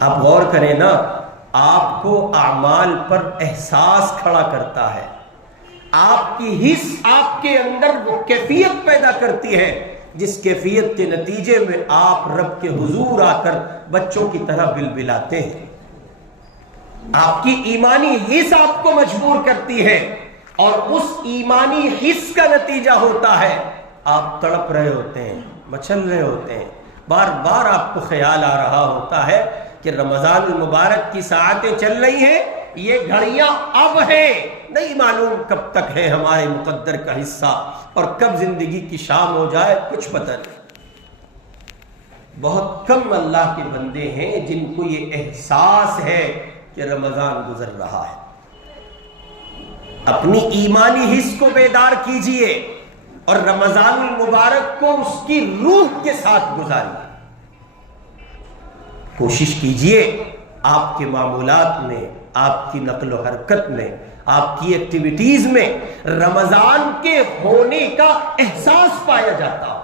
آپ غور کریں نا، آپ کو اعمال پر احساس کھڑا کرتا ہے، آپ کی حس آپ کے اندر وہ کیفیت پیدا کرتی ہے جس کیفیت کے نتیجے میں آپ رب کے حضور آ کر بچوں کی طرح بلبلاتے ہیں۔ آپ کی ایمانی حس آپ کو مجبور کرتی ہے، اور اس ایمانی حس کا نتیجہ ہوتا ہے آپ تڑپ رہے ہوتے ہیں، مچل رہے ہوتے ہیں، بار بار آپ کو خیال آ رہا ہوتا ہے کہ رمضان المبارک کی ساعتیں چل رہی ہیں، یہ گھڑیاں اب ہیں، نہیں معلوم کب تک ہے ہمارے مقدر کا حصہ، اور کب زندگی کی شام ہو جائے کچھ پتہ نہیں۔ بہت کم اللہ کے بندے ہیں جن کو یہ احساس ہے کہ رمضان گزر رہا ہے۔ اپنی ایمانی حس کو بیدار کیجئے اور رمضان المبارک کو اس کی روح کے ساتھ گزاریے۔ کوشش کیجئے آپ کے معمولات میں، آپ کی نقل و حرکت میں، آپ کی ایکٹیویٹیز میں رمضان کے ہونے کا احساس پایا جاتا ہو۔